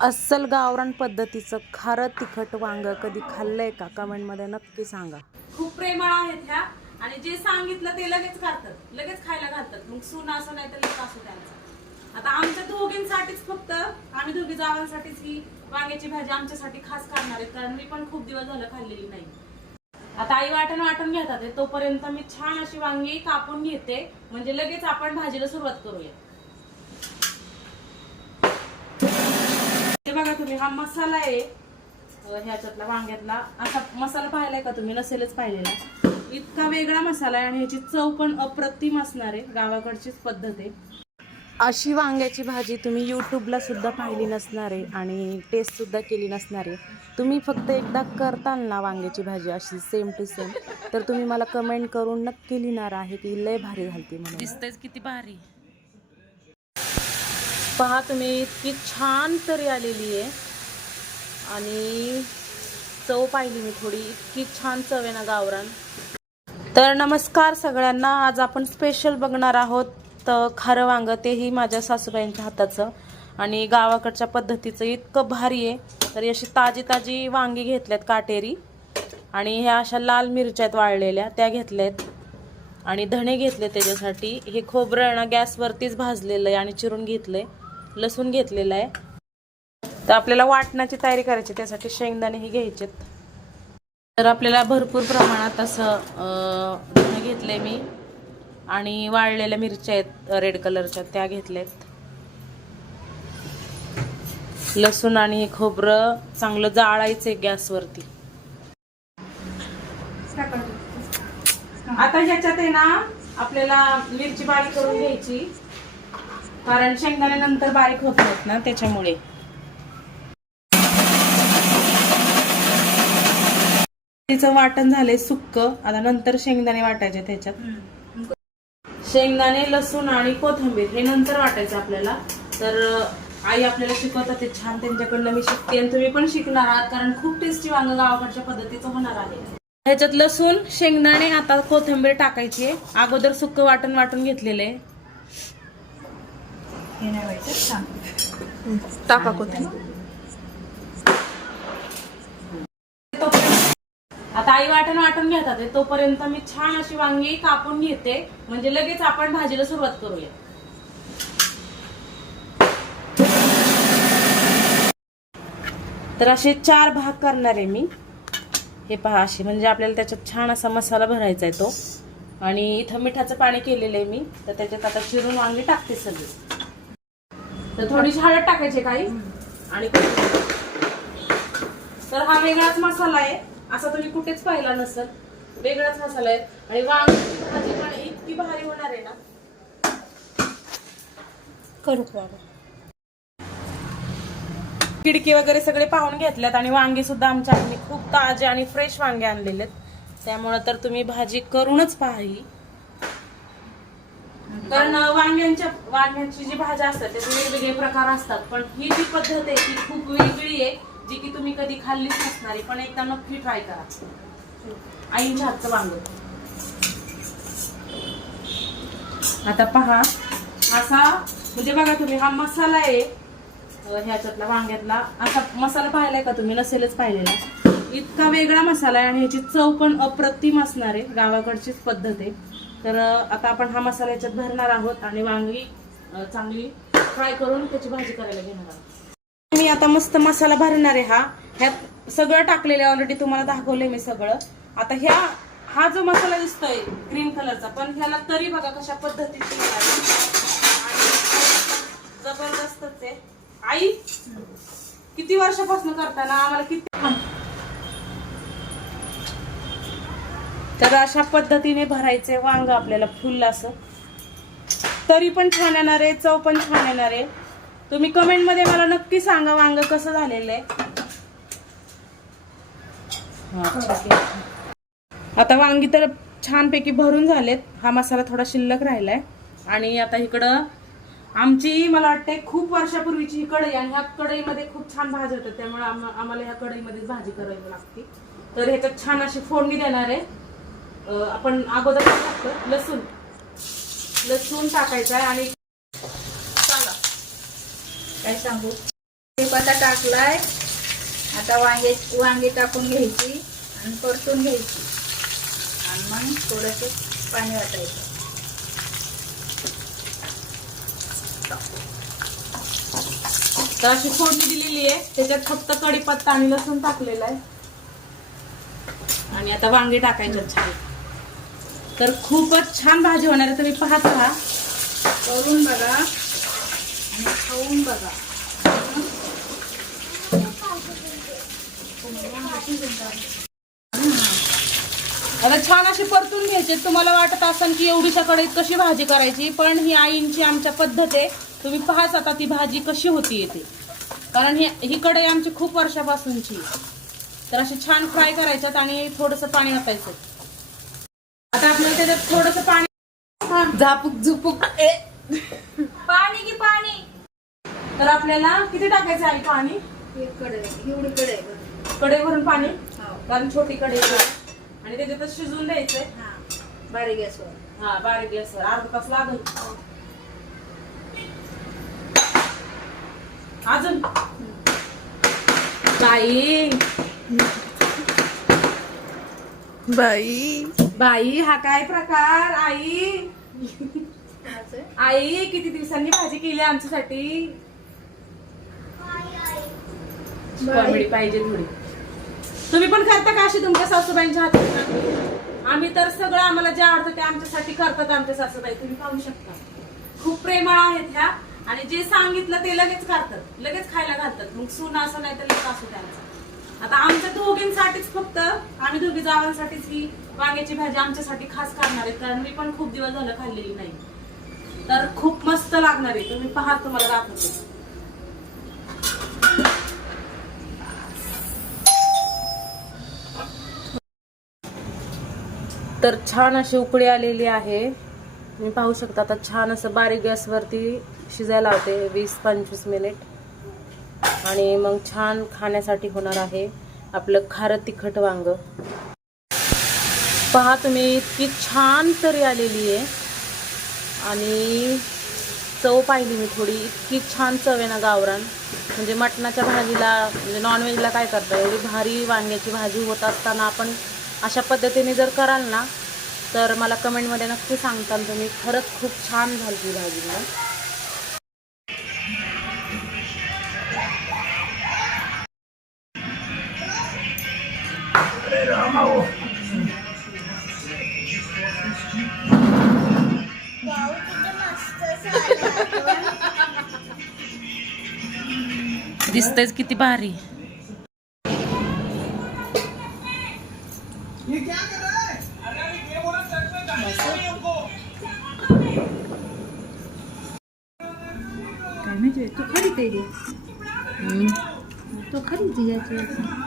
अस्सल गावरान पद्धतीचं खारं तिखट वांग कधी खाल्लंय का? कमेंटमध्ये नक्की सांगा. खूप प्रेमळ आहेत ह्या. आणि जे सांगितलं ते लगेच करतात लगेच खायला घालतात. मग सून असं नाही तर लेक असो त्यांचा. आता आमच्या दोघींसाठीच फक्त आम्ही दोघी जावांसाठीच ही वांग्याची भाजी आमच्यासाठी खास करणार आहेत. कारण मी पण खूप दिवस झालं खाल्लेली नाही. आता आई वाटण वाटण घेतात. तोपर्यंत मी छान अशी वांगी कापून घेते. म्हणजे लगेच आपण भाजीला सुरुवात करूया. बघा तुम्ही हा मसाला आहे. ह्याच्यातला वांग्यातला. असा मसाला पाहिलाय का तुम्ही? नसेलच पाहिलेला. इतका वेगळा मसाला आहे आणि ह्याची चव पण अप्रतिम असणार आहे. गावाकडचीच पद्धत आहे. अशी वांग्याची भाजी तुम्ही यूट्यूबला सुद्धा पाहिली नसणार आहे आणि टेस्टसुद्धा केली नसणार आहे. तुम्ही फक्त एकदा करताल ना वांग्याची भाजी अशी सेम टू सेम तर तुम्ही मला कमेंट करून नक्की लिहिणार आहे की लय भारी घालते म्हणून. दिसतेच किती भारी. पहा तुम्ही इतकी छान तरी आलेली आहे. आणि चव पाहिली मी थोडी इतकी छान चव आहे ना गावरान. तर नमस्कार सगळ्यांना आज आपण स्पेशल बघणार आहोत तर खारं वांग तेही माझ्या सासूबाईंच्या हाताचं. आणि गावाकडच्या पद्धतीचं इतकं भारी आहे. तर अशी ताजी ताजी वांगी घेतल्यात काटेरी. आणि ह्या अशा लाल मिरच्या आहेत वाळलेल्या त्या घेतल्यात. आणि धणे घेतले त्याच्यासाठी. हे खोबरं ना गॅसवरतीच भाजलेलं आहे आणि चिरून घेतलं आहे लसूण घेतलेला आहे. तर आपल्याला वाटण्याची तयारी करायची त्यासाठी शेंगदाणे हे घ्यायचेत. तर आपल्याला भरपूर प्रमाणात असं घेतले मी. आणि वाळलेल्या मिरच्या आहेत रेड कलरच्या त्या घेतल्यात. लसूण आणि हे खोबरं चांगलं जाळायचंय गॅसवरती. आता ह्याच्यात आहे ना आपल्याला मिरची बारीक करून घ्यायची. कारण शेंगदाणे नंतर बारीक होत ना त्याच्यामुळे. तिचं वाटण झालंय सुक्क आता नंतर शेंगदाणे वाटायचे त्याच्यात. शेंगदाणे लसूण आणि कोथिंबीर हे नंतर वाटायचं आपल्याला. तर आई आपल्याला शिकवतात ते छान त्यांच्याकडनं मी शिकते आणि तुम्ही पण शिकणार आहात कारण खूप टेस्टी वांग गावाकडच्या पद्धतीचं होणार आहे. ह्याच्यात लसूण शेंगदाणे आता कोथिंबीर टाकायची आहे. अगोदर सुक्क वाटण वाटून घेतलेलं टाका आता आई वाटण वाटण घेतात. तोपर्यंत मी छान अशी वांगी कापून घेते. म्हणजे लगेच आपण भाजीला सुरुवात करूया. तर असे चार भाग करणार आहे मी. हे पहा असे म्हणजे आपल्याला त्याच्यात छान असा मसाला भरायचा आहे तो. आणि इथं मिठाचं पाणी केलेलं आहे मी. तर त्याच्यात आता चिरून वांगी टाकते सगळी. तर थोडीशी हळद टाकायची काही. आणि. तर हा वेगळाच मसाला आहे. असा तुम्ही कुठेच पाहिला नसेल. वेगळाच मसाला आहे. आणि वांग्याची भाजी पण इतकी भारी होणार आहे ना. कडक खिडकी वगैरे सगळे पाहून घेतल्यात आणि वांगे सुद्धा आमच्या आईने खूप ताजे आणि फ्रेश वांगे आणलेले आहेत. त्यामुळे तर तुम्ही भाजी करूनच पाहिली. कारण वांग्यांच्या वांग्यांची जी भाज्या असतात त्याचे वेगवेगळे प्रकार असतात. पण ही जी पद्धत आहे ती खूप वेगळी आहे जी की तुम्ही कधी खाल्लीच नसणारी. पण एकदा नक्की ट्राय करा. आईच्या हातचं वांग. आता पहा असा म्हणजे बघा तुम्ही हा मसाला आहे ह्याच्यातला वांग्यातला. असा मसाला पाहिलाय का तुम्ही? नसेलच पाहिलेला. इतका वेगळा मसाला आहे आणि ह्याची चव पण अप्रतिम असणार आहे. गावाकडचीच पद्धत आहे. तर आता आपण हा मसाला याच्यात भरणार आहोत आणि वांगी चांगली फ्राय करून त्याची भाजी करायला घेणार आहोत. मी आता मस्त मसाला भरणार आहे हा. ह्यात सगळं टाकलेलं ऑलरेडी तुम्हाला दाखवलंय मी सगळं. आता ह्या हा जो मसाला दिसतोय ग्रीन कलरचा पण ह्याला तरी बघा कशा पद्धतीची जबरदस्तच आहे. आई किती वर्षापासून करताना आम्हाला किती तर अशा पद्धतीने भरायचे वांग आपल्याला फुल असं. तरी पण छान येणार आहे चव पण छान येणार आहे. तुम्ही कमेंटमध्ये मला नक्की सांगा वांग कसं झालेलं आहे. आता वांगी तर छानपैकी भरून झालेत. हा मसाला थोडा शिल्लक राहिलाय. आणि आता इकडं आमची मला वाटते खूप वर्षापूर्वीची ही कढई आणि ह्या कढईमध्ये खूप छान भाजी होतात त्यामुळे आम्हाला ह्या कढईमध्येच भाजी करावी लागते. तर ह्याच्यात छान अशी फोडणी देणार आहे. आपण अगोदर लसूण. लसूण टाकायचा आहे आणि सांगा काय सांगू? कढीपत्ता टाकलाय. आता वांगे वांगे टाकून घ्यायची आणि परतून घ्यायची. आणि मग थोडंसं पाणी वाटायचं. तर अशी फोडणी दिलेली आहे. त्याच्यात फक्त कढीपत्ता आणि लसूण टाकलेला आहे. आणि आता वांगे टाकायचे छान तर खूपच छान भाजी होणार आहे तुम्ही पाहत राहा. करून बघा आणि खाऊन बघा. आता छान अशी परतून घ्यायचे. तुम्हाला वाटत असेल की एवढीशा कढईत कशी भाजी करायची पण ही आईंची आमच्या पद्धत आहे. तुम्ही पाहाच आता ती भाजी कशी होती येते कारण ही ही कढई आमची खूप वर्षापासूनची. तर अशी छान फ्राय करायच्यात आणि थोडंसं पाणी वाटायचं आता आपल्याला त्याच्यात थोडंसं पाणी झापूक झुपूक. ए. पाणी की पाणी? तर आपल्याला किती टाकायचं आहे पाणी? एक कढई एवढी कढई बघ. कढई भरून पाणी? हो. कारण छोटी कढई आहे. आणि त्याच्यातच शिजून द्यायचंय हा. बारीक गॅसवर हा बारीक गॅसवर अर्धा तास लागल. अजून? बाई. बाई. बाई हा काय प्रकार? आई. आई किती दिवसांनी भाजी केली आमच्यासाठी? कॉमेडी पाहिजे थोडी. तुम्ही पण करता का अशी तुमच्या सासूबाईंच्या हातात? आम्ही तर सगळं आम्हाला जे आवडतं ते आमच्यासाठी करतात आमच्या सासूबाई. तुम्ही पाहू शकता. खूप प्रेमळ आहेत ह्या. आणि जे सांगितलं ते लगेच करतात. लगेच खायला घालतात. मग सून असं नाही तर असू त्यांचा आता आमच्या दोघींसाठीच फक्त आम्ही दोघी जावांसाठीच ही वांग्याची भाजी आमच्यासाठी खास करणार आहे कारण मी पण खूप दिवस झालं खाल्लेली नाही. तर खूप मस्त लागणार आहे तुम्ही पहा तुम्हाला दाखवते. तर छान अशी उकळी आलेली आहे. तुम्ही पाहू शकता आता छान असं बारीक गॅसवरती शिजायला लावते वीस पंचवीस मिनिट. आणि मग छान खाण्यासाठी होणार आहे आपलं खारं तिखट वांग. पहा तुम्ही इतकी छान तरी आलेली आहे. आणि चव पाहिली मी थोडी इतकी छान चव आहे ना गावरान. म्हणजे मटणाच्या भाजीला म्हणजे नॉनव्हेजला काय करता एवढी भारी वांग्याची भाजी होत असताना आपण अशा पद्धतीने जर कराल ना तर मला कमेंटमध्ये नक्की सांगताल तुम्ही. खरंच खूप छान झाली ती भाजी. ना दिसतेच किती भारी. तू खरी ते तो खरी तिच्याची